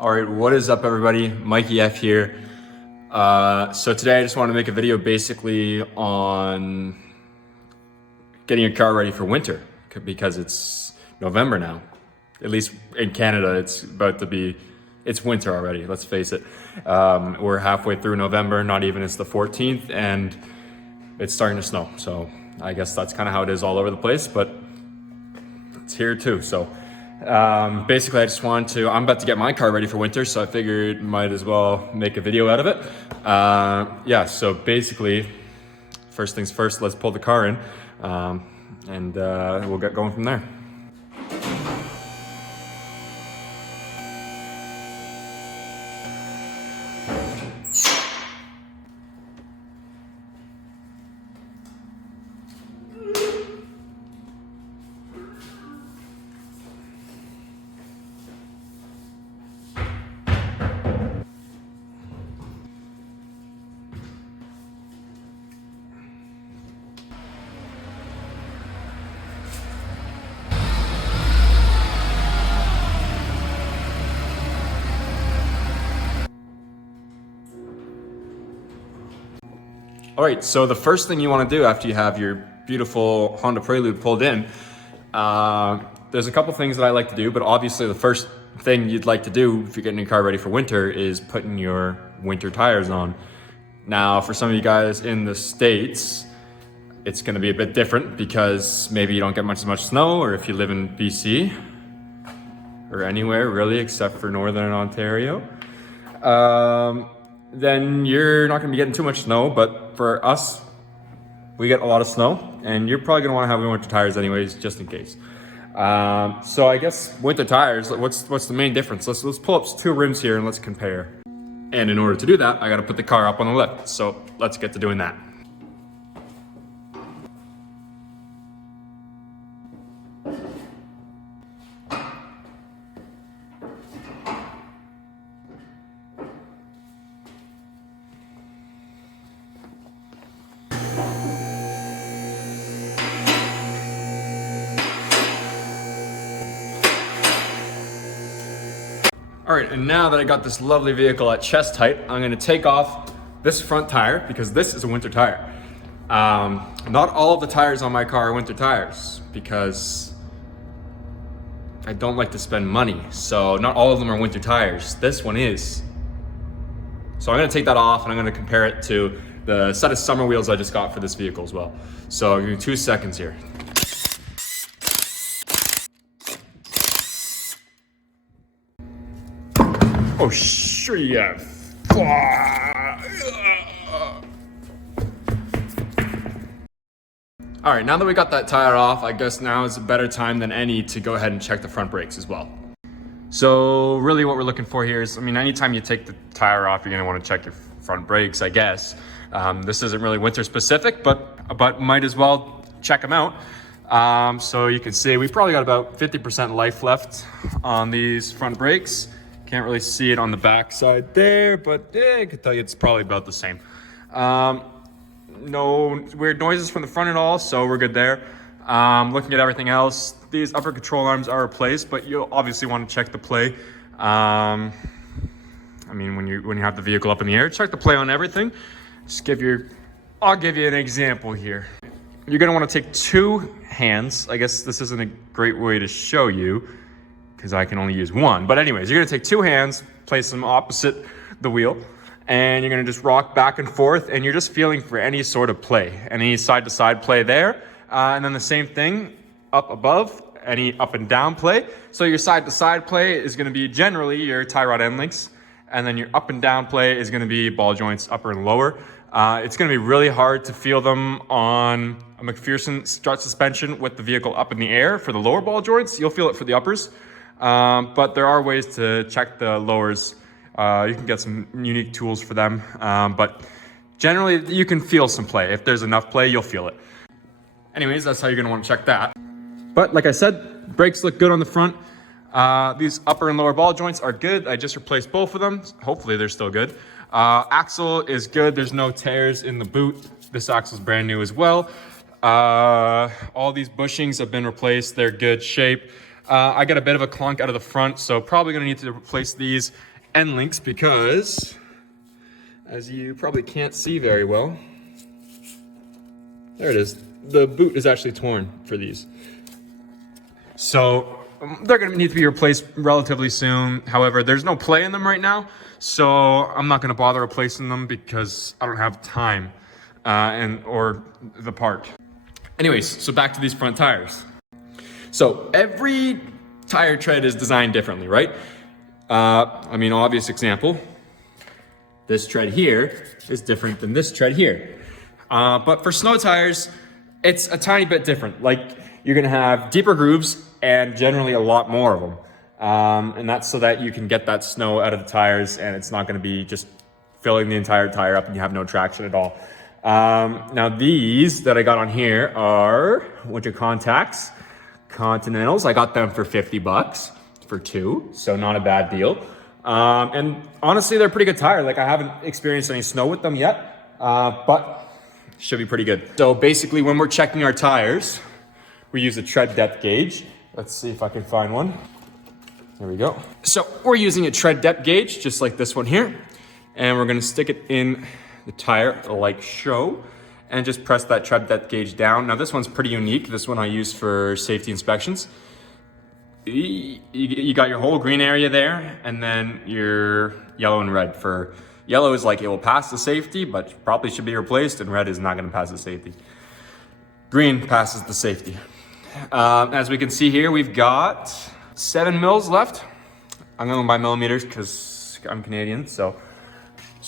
All right, what is up everybody? Mikey F here. So today I just want to make a video basically on getting your car ready for winter because it's November now. At least in Canada, it's winter already, let's face it. We're halfway through November, not even, it's the 14th, and it's starting to snow. So I guess that's kind of how it is all over the place, but it's here too. So basically I'm about to get my car ready for winter, so I figured might as well make a video out of it. Yeah, so basically, first things first, let's pull the car in, and we'll get going from there. All right, so the first thing you want to do after you have your beautiful Honda Prelude pulled in, there's a couple things that I like to do, but obviously the first thing you'd like to do if you're getting your car ready for winter is putting your winter tires on. Now, for some of you guys in the States, it's going to be a bit different because maybe you don't get as much snow, or if you live in BC or anywhere really except for Northern Ontario. Then you're not going to be getting too much snow, but for us, we get a lot of snow, and you're probably going to want to have winter tires anyways, just in case. So I guess winter tires, what's the main difference? Let's pull up two rims here and let's compare. And in order to do that, I got to put the car up on the lift. So let's get to doing that. All right, and now that I got this lovely vehicle at chest height, I'm gonna take off this front tire because this is a winter tire. Not all of the tires on my car are winter tires because I don't like to spend money. So not all of them are winter tires. This one is. So I'm gonna take that off and I'm gonna compare it to the set of summer wheels I just got for this vehicle as well. So give me 2 seconds here. Oh, sure, yeah. All right, now that we got that tire off, I guess now is a better time than any to go ahead and check the front brakes as well. So really what we're looking for here is, anytime you take the tire off, you're gonna wanna check your front brakes, I guess. This isn't really winter specific, but might as well check them out. So you can see we've probably got about 50% life left on these front brakes. Can't really see it on the back side there, but I can tell you it's probably about the same. No weird noises from the front at all, so we're good there. Looking at everything else, these upper control arms are replaced, but you'll obviously want to check the play. When you have the vehicle up in the air, check the play on everything. I'll give you an example here. You're gonna want to take two hands. I guess this isn't a great way to show you, because I can only use one. But anyways, you're gonna take two hands, place them opposite the wheel, and you're gonna just rock back and forth, and you're just feeling for any sort of play, any side-to-side play there. And then the same thing up above, any up and down play. So your side-to-side play is gonna be generally your tie rod end links, and then your up and down play is gonna be ball joints, upper and lower. It's gonna be really hard to feel them on a McPherson strut suspension with the vehicle up in the air for the lower ball joints. You'll feel it for the uppers. But there are ways to check the lowers. You can get some unique tools for them. But generally, you can feel some play. If there's enough play, you'll feel it. Anyways, that's how you're gonna wanna check that. But like I said, brakes look good on the front. These upper and lower ball joints are good. I just replaced both of them. Hopefully they're still good. Axle is good. There's no tears in the boot. This axle's brand new as well. All these bushings have been replaced. They're good shape. I got a bit of a clunk out of the front, so probably gonna need to replace these end links because, as you probably can't see very well, there it is. The boot is actually torn for these. So they're gonna need to be replaced relatively soon. However, there's no play in them right now, so I'm not gonna bother replacing them because I don't have time or the part. Anyways, so back to these front tires. So every tire tread is designed differently, right? I mean, obvious example, this tread here is different than this tread here. But for snow tires, it's a tiny bit different. Like, you're gonna have deeper grooves and generally a lot more of them. And that's so that you can get that snow out of the tires and it's not gonna be just filling the entire tire up and you have no traction at all. Now these that I got on here are winter contacts, Continentals. I got them for 50 bucks for 2, so not a bad deal. And honestly, they're a pretty good tire. Like, I haven't experienced any snow with them yet, but should be pretty good. So basically, when we're checking our tires, we use a tread depth gauge. Let's see if I can find one. There we go. So we're using a tread depth gauge, just like this one here. And we're gonna stick it in the tire like so, and just press that tread depth gauge down. Now this one's pretty unique. This one I use for safety inspections. You got your whole green area there, and then your yellow and red. For yellow is like it will pass the safety, but probably should be replaced, and red is not gonna pass the safety. Green passes the safety. As we can see here, we've got 7 mils left. I'm going by millimeters because I'm Canadian, so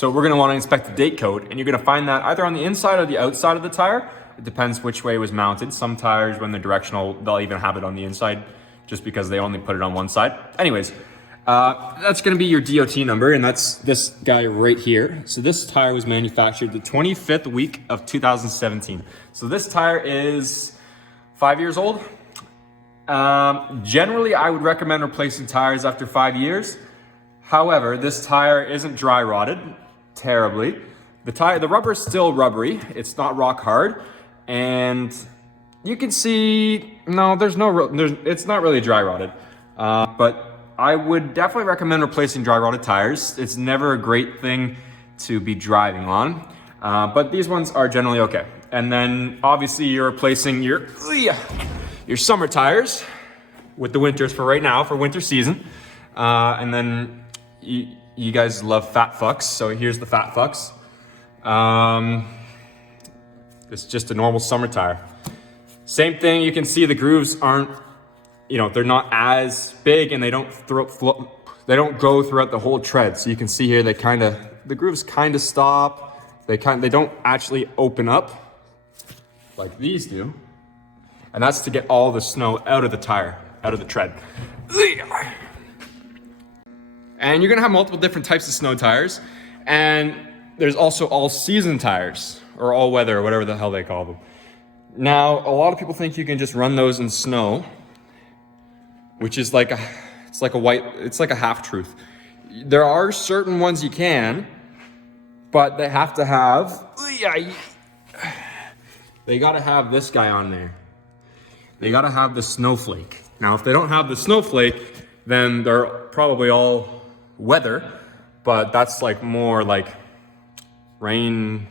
we're gonna wanna inspect the date code, and you're gonna find that either on the inside or the outside of the tire. It depends which way it was mounted. Some tires, when they're directional, they'll even have it on the inside just because they only put it on one side. Anyways, that's gonna be your DOT number, and that's this guy right here. So this tire was manufactured the 25th week of 2017. So this tire is 5 years old. Generally, I would recommend replacing tires after 5 years. However, this tire isn't dry rotted terribly. The rubber is still rubbery. It's not rock hard. And you can see, no, it's not really dry rotted. But I would definitely recommend replacing dry rotted tires. It's never a great thing to be driving on. But these ones are generally okay. And then obviously you're replacing your summer tires with the winters for right now, for winter season. And then you guys love fat fucks, so here's the fat fucks. It's just a normal summer tire. Same thing, you can see the grooves aren't, they're not as big, and they don't go throughout the whole tread. So you can see here, the grooves kind of stop. They don't actually open up like these do. And that's to get all the snow out of the tire, out of the tread. And you're gonna have multiple different types of snow tires. And there's also all season tires, or all weather, or whatever the hell they call them. Now, a lot of people think you can just run those in snow, which is like a half truth. There are certain ones you can, but they have to have, they gotta have this guy on there. They gotta have the snowflake. Now, if they don't have the snowflake, then they're probably all weather, but that's like more like rain,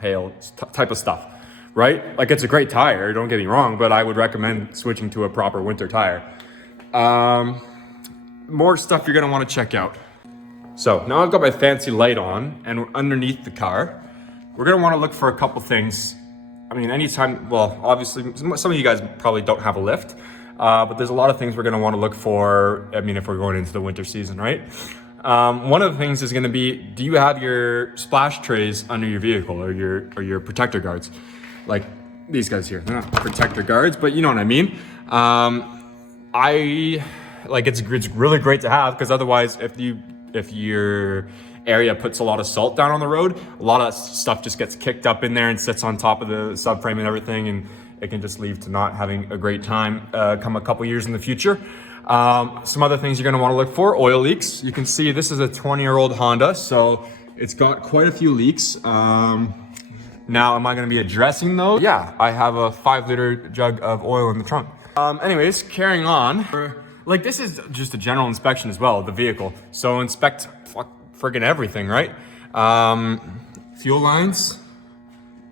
hail type of stuff, right? Like, it's a great tire, don't get me wrong, but I would recommend switching to a proper winter tire. More stuff you're gonna wanna check out. So now I've got my fancy light on, and underneath the car, we're gonna wanna look for a couple things. I mean, anytime, well, obviously, some of you guys probably don't have a lift, but there's a lot of things we're gonna wanna look for, if we're going into the winter season, right? One of the things is gonna be, do you have your splash trays under your vehicle, or your protector guards? Like these guys here, they're not protector guards, but you know what I mean. It's really great to have, because otherwise, if your area puts a lot of salt down on the road, a lot of stuff just gets kicked up in there and sits on top of the subframe and everything, and it can just lead to not having a great time come a couple years in the future. Some other things you're gonna wanna look for, oil leaks. You can see this is a 20-year-old Honda, so it's got quite a few leaks. Now, am I gonna be addressing those? Yeah, I have a 5-liter jug of oil in the trunk. Anyways, carrying on. Like, this is just a general inspection as well of the vehicle. So inspect friggin' everything, right? Fuel lines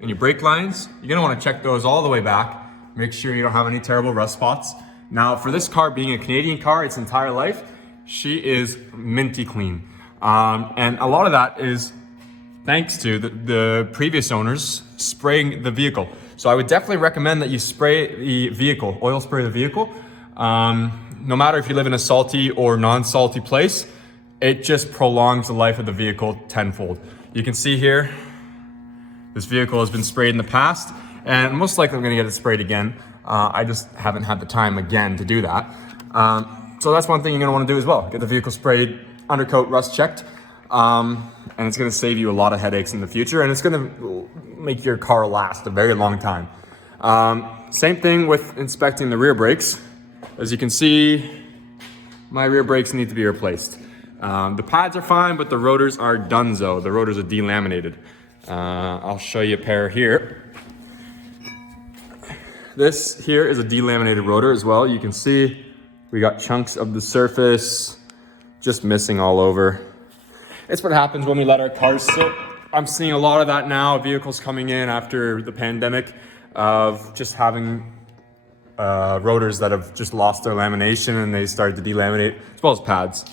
and your brake lines. You're gonna wanna check those all the way back. Make sure you don't have any terrible rust spots. Now, for this car being a Canadian car its entire life, she is minty clean. And a lot of that is thanks to the previous owners spraying the vehicle. So I would definitely recommend that you spray the vehicle, oil spray the vehicle. No matter if you live in a salty or non-salty place, it just prolongs the life of the vehicle tenfold. You can see here, this vehicle has been sprayed in the past, and most likely I'm gonna get it sprayed again. I just haven't had the time again to do that. So that's one thing you're gonna wanna do as well. Get the vehicle sprayed, undercoat rust checked, and it's gonna save you a lot of headaches in the future, and it's gonna make your car last a very long time. Same thing with inspecting the rear brakes. As you can see, my rear brakes need to be replaced. The pads are fine, but the rotors are donezo. The rotors are delaminated. I'll show you a pair here. This here is a delaminated rotor as well. You can see we got chunks of the surface just missing all over. It's what happens when we let our cars sit. I'm seeing a lot of that now, vehicles coming in after the pandemic of just having rotors that have just lost their lamination and they started to delaminate, as well as pads.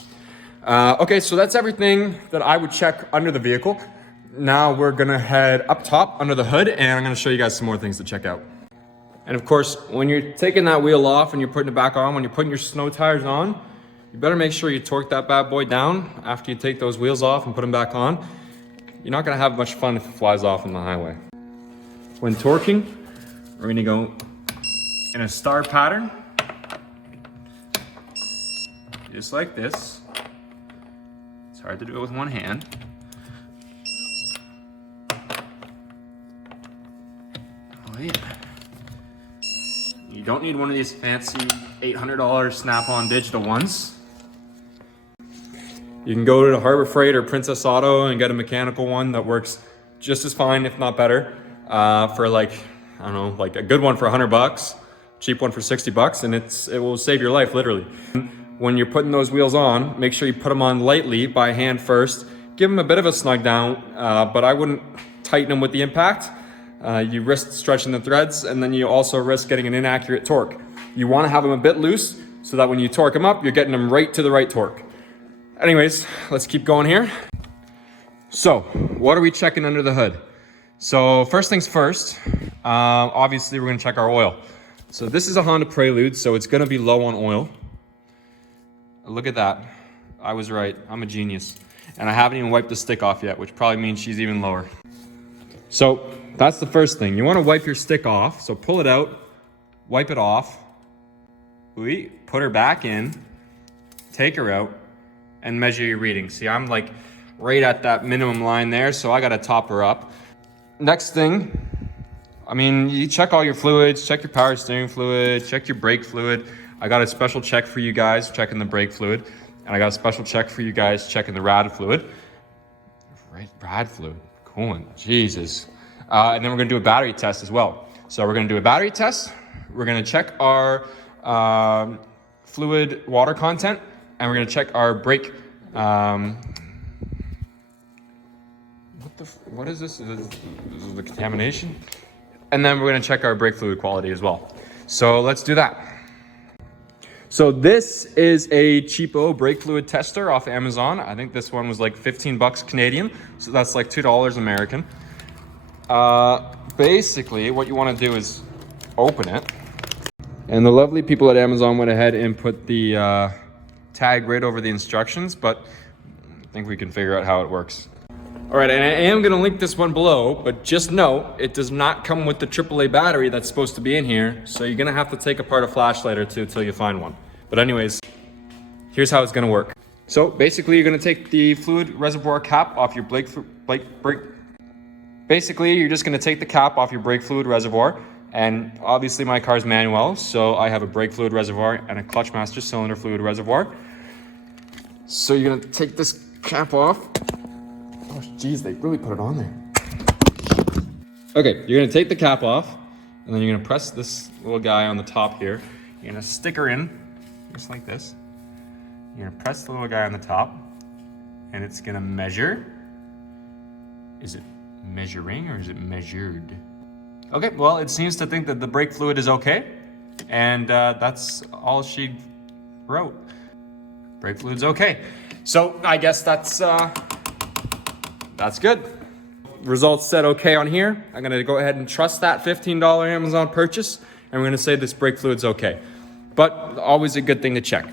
Okay, so that's everything that I would check under the vehicle. Now we're gonna head up top under the hood and I'm gonna show you guys some more things to check out. And of course, when you're taking that wheel off and you're putting it back on, when you're putting your snow tires on, you better make sure you torque that bad boy down after you take those wheels off and put them back on. You're not gonna have much fun if it flies off on the highway. When torquing, we're gonna go in a star pattern, just like this. It's hard to do it with one hand. Oh yeah. You don't need one of these fancy $800 Snap-on digital ones. You can go to Harbor Freight or Princess Auto and get a mechanical one that works just as fine, if not better, for like, I don't know, like a good one for $100, cheap one for $60, and it will save your life, literally. When you're putting those wheels on, make sure you put them on lightly by hand first. Give them a bit of a snug down, but I wouldn't tighten them with the impact. You risk stretching the threads, and then you also risk getting an inaccurate torque. You want to have them a bit loose so that when you torque them up, you're getting them right to the right torque. Anyways, let's keep going here. So, what are we checking under the hood? So, first things first, obviously we're gonna check our oil. So this is a Honda Prelude, so it's gonna be low on oil. Look at that. I was right, I'm a genius. And I haven't even wiped the stick off yet, which probably means she's even lower. So, that's the first thing. You wanna wipe your stick off, so pull it out, wipe it off, put her back in, take her out, and measure your reading. See, I'm like right at that minimum line there, so I gotta top her up. Next thing, I mean, you check all your fluids, check your power steering fluid, check your brake fluid. I got a special check for you guys checking the brake fluid, and I got a special check for you guys checking the rad fluid. Rad fluid, coolant, Jesus. And then we're gonna do a battery test as well. So we're gonna do a battery test, we're gonna check our fluid water content, and we're gonna check our brake, what is this? This is the contamination? And then we're gonna check our brake fluid quality as well. So let's do that. So this is a cheapo brake fluid tester off Amazon. I think this one was like 15 bucks Canadian. So that's like $2 American. Basically what you wanna do is open it. And the lovely people at Amazon went ahead and put the tag right over the instructions, but I think we can figure out how it works. All right, and I am gonna link this one below, but just know it does not come with the AAA battery that's supposed to be in here, so you're gonna have to take apart a flashlight or two until you find one. But anyways, here's how it's gonna work. So basically, you're gonna take the fluid reservoir cap off your Basically, you're just gonna take the cap off your brake fluid reservoir, and obviously my car's manual, so I have a brake fluid reservoir and a clutch master cylinder fluid reservoir. So you're gonna take this cap off. Oh geez, they really put it on there. Okay, you're gonna take the cap off, and then you're gonna press this little guy on the top here. You're You're gonna stick her in, just like this. You're gonna press the little guy on the top, and it's gonna measure. Is it measuring or is it measured? Okay, well, it seems to think that the brake fluid is okay, and that's all she wrote. Brake fluid's okay. So I guess that's good. Results said okay on here. I'm gonna go ahead and trust that $15 Amazon purchase, and we're gonna say this brake fluid's okay. But always a good thing to check.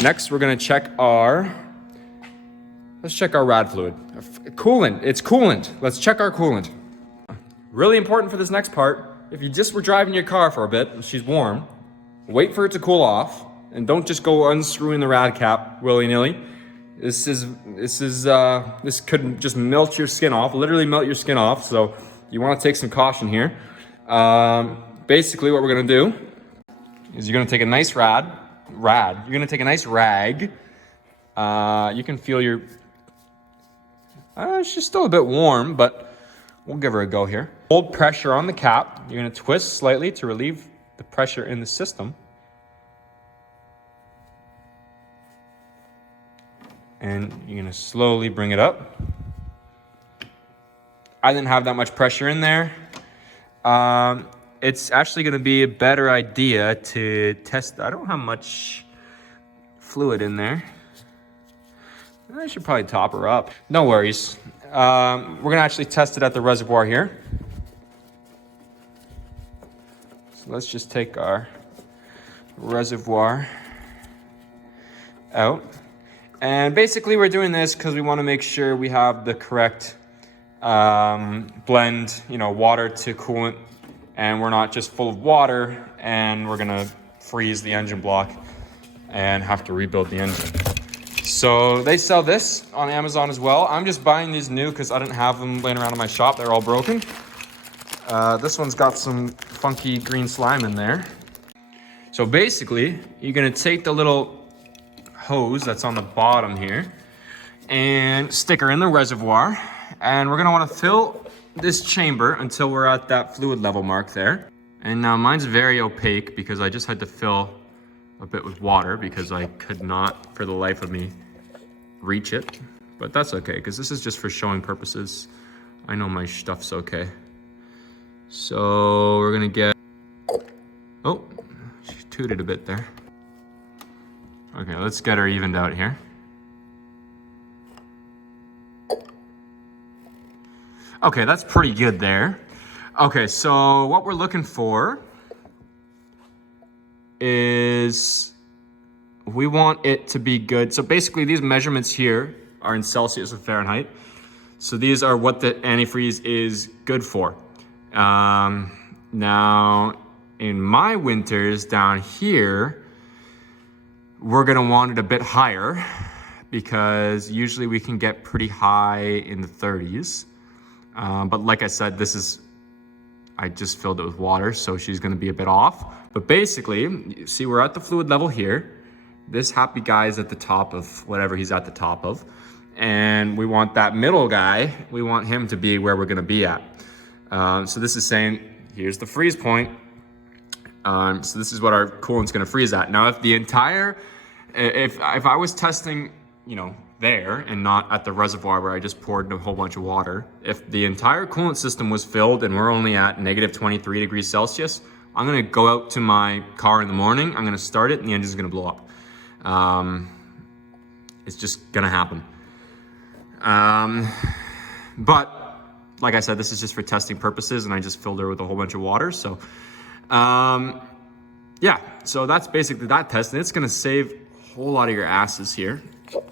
Next, we're gonna check let's check our rad fluid. Coolant, it's coolant. Let's check our coolant. Really important for this next part, if you just were driving your car for a bit, and she's warm, wait for it to cool off, and don't just go unscrewing the rad cap willy-nilly. This could just melt your skin off, literally melt your skin off, so you wanna take some caution here. Basically what we're gonna do is you're gonna take a nice you're gonna take a nice rag. You can feel she's still a bit warm, but we'll give her a go here. Hold pressure on the cap. You're gonna twist slightly to relieve the pressure in the system. And you're gonna slowly bring it up. I didn't have that much pressure in there. It's actually gonna be a better idea to test. I don't have much fluid in there. I should probably top her up. No worries. We're gonna actually test it at the reservoir here. So let's just take our reservoir out. And basically we're doing this because we want to make sure we have the correct blend, water to coolant, and we're not just full of water and we're gonna freeze the engine block and have to rebuild the engine. So they sell this on Amazon as well. I'm just buying these new because I didn't have them laying around in my shop. They're all broken. This one's got some funky green slime in there. So basically, you're gonna take the little hose that's on the bottom here and stick her in the reservoir. And we're gonna wanna fill this chamber until we're at that fluid level mark there. And now mine's very opaque because I just had to fill a bit with water because I could not, for the life of me, reach it. But that's okay, because this is just for showing purposes. I know my stuff's okay. So we're gonna get, oh, she tooted a bit there. Okay, let's get her evened out here. Okay, that's pretty good there. Okay, so what we're looking for is we want it to be good. So basically these measurements here are in Celsius and Fahrenheit. So these are what the antifreeze is good for. Now in my winters down here, we're gonna want it a bit higher because usually we can get pretty high in the 30s. But like I said, I just filled it with water, so she's gonna be a bit off. But basically, you see we're at the fluid level here. This happy guy is at the top of whatever he's at the top of. And we want that middle guy, we want him to be where we're gonna be at. So this is saying, here's the freeze point. So this is what our coolant's gonna freeze at. Now if I was testing, there and not at the reservoir where I just poured a whole bunch of water, if the entire coolant system was filled and we're only at negative 23 degrees Celsius, I'm gonna go out to my car in the morning, I'm gonna start it, and the engine's gonna blow up. It's just gonna happen. But like I said, this is just for testing purposes, and I just filled her with a whole bunch of water. So yeah, so that's basically that test, and it's gonna save a whole lot of your asses here.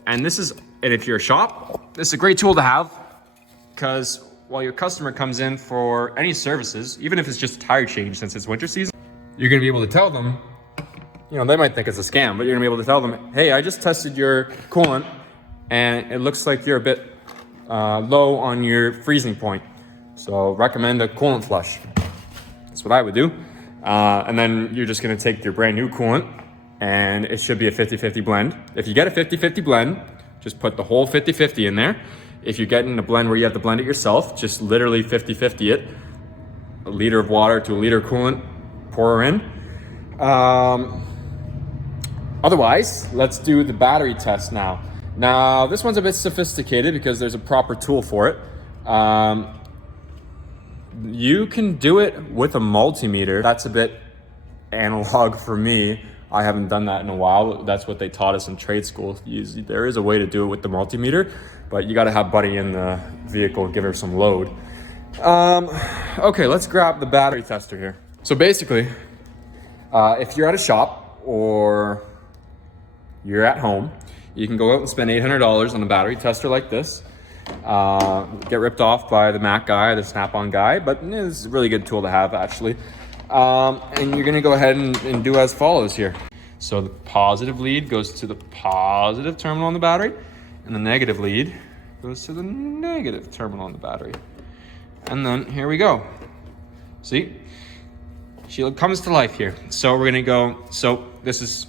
And if you're a shop, this is a great tool to have, because while your customer comes in for any services, even if it's just a tire change since it's winter season, you're gonna be able to tell them, they might think it's a scam, but you're gonna be able to tell them, hey, I just tested your coolant and it looks like you're a bit low on your freezing point. So recommend a coolant flush. That's what I would do. And then you're just gonna take your brand new coolant, and it should be a 50-50 blend. If you get a 50-50 blend, just put the whole 50-50 in there. If you're getting a blend where you have to blend it yourself, just literally 50-50 it. A liter of water to a liter of coolant, pour her in. Otherwise, let's do the battery test now. Now, this one's a bit sophisticated because there's a proper tool for it. You can do it with a multimeter. That's a bit analog for me. I haven't done that in a while. That's what they taught us in trade school. There is a way to do it with the multimeter, but you got to have Buddy in the vehicle, give her some load. Okay, let's grab the battery tester here. So basically, if you're at a shop or you're at home, you can go out and spend $800 on a battery tester like this. Get ripped off by the Mac guy, the Snap-on guy, but it's a really good tool to have actually. And you're gonna go ahead and do as follows here. So the positive lead goes to the positive terminal on the battery, and the negative lead goes to the negative terminal on the battery. And then here we go. See? She comes to life here. So we're gonna go, so this is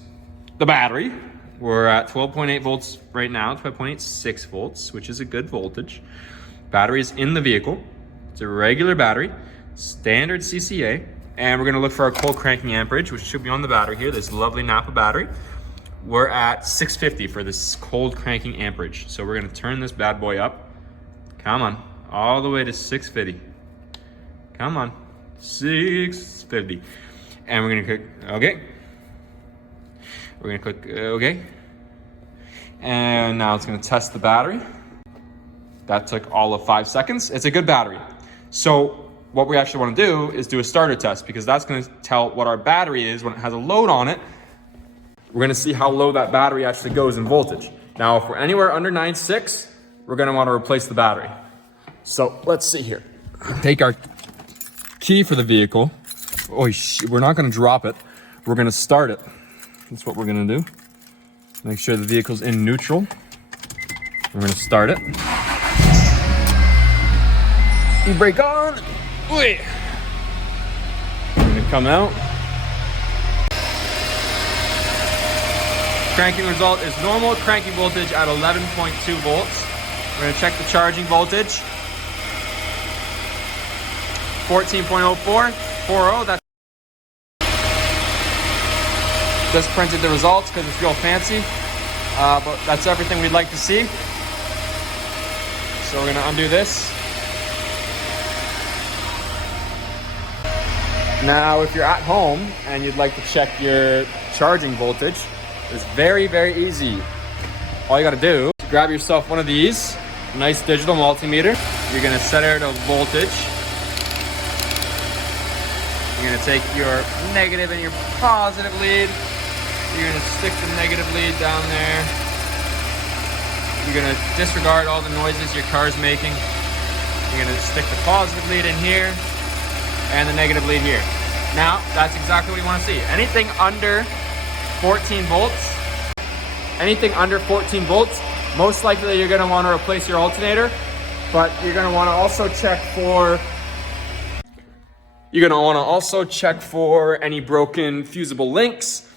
the battery. We're at 12.8 volts right now, 12.86 volts, which is a good voltage. Battery is in the vehicle. It's a regular battery, standard CCA. And we're gonna look for our cold cranking amperage, which should be on the battery here, this lovely Napa battery. We're at 650 for this cold cranking amperage. So we're gonna turn this bad boy up. Come on, all the way to 650. Come on, 650. And we're gonna click, okay. We're gonna click okay. And now it's gonna test the battery. That took all of 5 seconds. It's a good battery. So what we actually wanna do is do a starter test, because that's gonna tell what our battery is when it has a load on it. We're gonna see how low that battery actually goes in voltage. Now, if we're anywhere under 9.6, we're gonna wanna replace the battery. So let's see here. Take our key for the vehicle. Oh, we're not gonna drop it. We're gonna start it. That's what we're gonna do. Make sure the vehicle's in neutral. We're gonna start it. E-brake on. Wait. We're gonna come out. Cranking result is normal. Cranking voltage at 11.2 volts. We're gonna check the charging voltage. 14.04, 40. That's just printed the results because it's real fancy, but that's everything we'd like to see. So we're gonna undo this. Now, if you're at home and you'd like to check your charging voltage, it's very, very easy. All you gotta do is grab yourself one of these, nice digital multimeter. You're gonna set it to voltage. You're gonna take your negative and your positive lead. You're gonna stick the negative lead down there. You're gonna disregard all the noises your car's making. You're gonna stick the positive lead in here and the negative lead here. Now, that's exactly what you wanna see. Anything under 14 volts, most likely you're gonna wanna replace your alternator, but you're gonna wanna also check for any broken fusible links,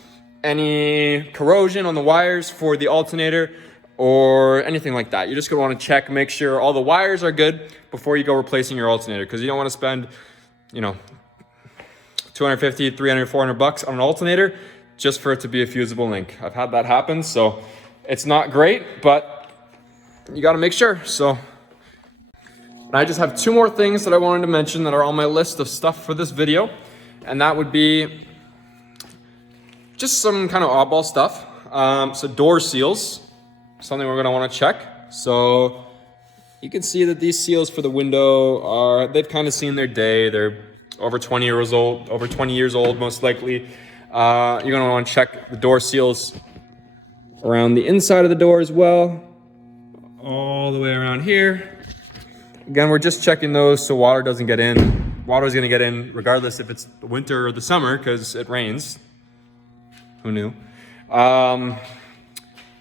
any corrosion on the wires for the alternator, or anything like that. You're just gonna wanna check, make sure all the wires are good before you go replacing your alternator, because you don't wanna spend, 250, 300, 400 bucks on an alternator just for it to be a fusible link. I've had that happen, so it's not great, but you gotta make sure. So I just have 2 more things that I wanted to mention that are on my list of stuff for this video, and that would be just some kind of oddball stuff. So door seals, something we're gonna wanna check. So you can see that these seals for the window they've kind of seen their day. They're over 20 years old, most likely. You're gonna wanna check the door seals around the inside of the door as well, all the way around here. Again, we're just checking those so water doesn't get in. Water is gonna get in regardless if it's the winter or the summer, because it rains. Who knew?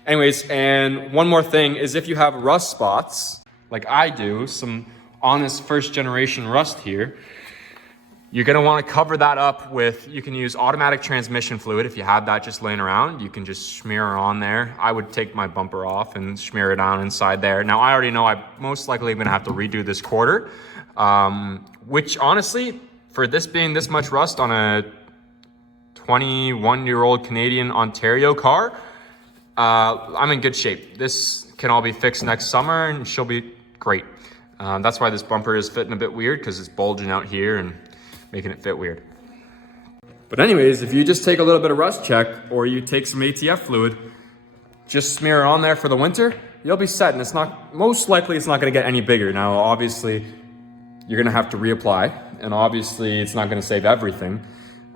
Anyways, and one more thing is, if you have rust spots, like I do, some honest first generation rust here, you're gonna wanna cover that up with, you can use automatic transmission fluid. If you have that just laying around, you can just smear it on there. I would take my bumper off and smear it down inside there. Now, I already know I'm most likely gonna have to redo this quarter, which honestly, for this being this much rust on a 21-year-old Canadian Ontario car, I'm in good shape. This can all be fixed next summer and she'll be great. That's why this bumper is fitting a bit weird, because it's bulging out here and making it fit weird. But anyways, if you just take a little bit of rust check or you take some ATF fluid, just smear it on there for the winter, you'll be set, and it's not, most likely it's not gonna get any bigger. Now, obviously, you're gonna have to reapply, and obviously it's not gonna save everything,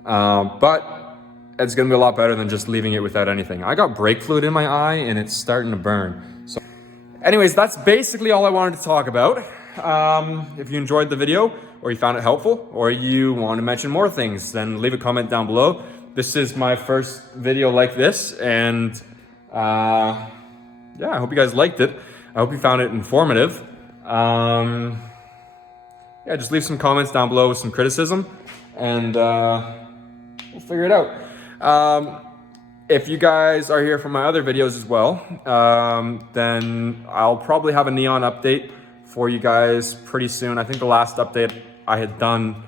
but it's gonna be a lot better than just leaving it without anything. I got brake fluid in my eye and it's starting to burn. So anyways, that's basically all I wanted to talk about. If you enjoyed the video or you found it helpful or you want to mention more things, then leave a comment down below. This is my first video like this, and yeah, I hope you guys liked it. I hope you found it informative. Yeah, just leave some comments down below with some criticism, and we'll figure it out. If you guys are here for my other videos as well, then I'll probably have a neon update for you guys pretty soon. I think the last update I had done,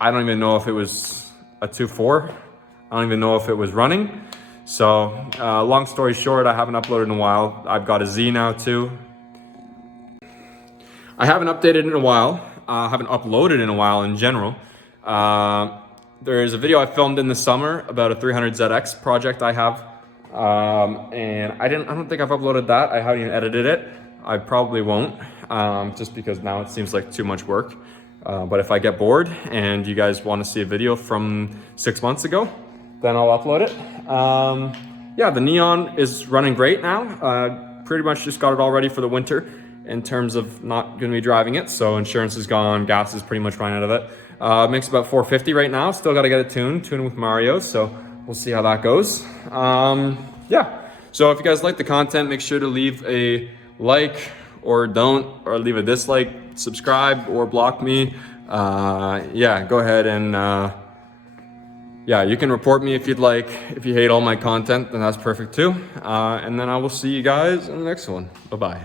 I don't even know if it was a 2.4. I don't even know if it was running. So long story short, I haven't uploaded in a while. I've got a Z now too. I haven't updated in a while. I haven't uploaded in a while in general. There is a video I filmed in the summer about a 300ZX project I have. And I don't think I've uploaded that. I haven't even edited it. I probably won't, just because now it seems like too much work. But if I get bored and you guys want to see a video from 6 months ago, then I'll upload it. Yeah, the neon is running great now. Pretty much just got it all ready for the winter in terms of not going to be driving it. So insurance is gone, gas is pretty much running out of it. Makes about 450 right now. Still got to get it tuned with Mario. So we'll see how that goes. Yeah, so if you guys like the content, make sure to leave a like or don't, or leave a dislike, subscribe or block me. Yeah, go ahead and yeah, you can report me if you'd like. If you hate all my content, then that's perfect too. And then I will see you guys in the next one. Bye-bye.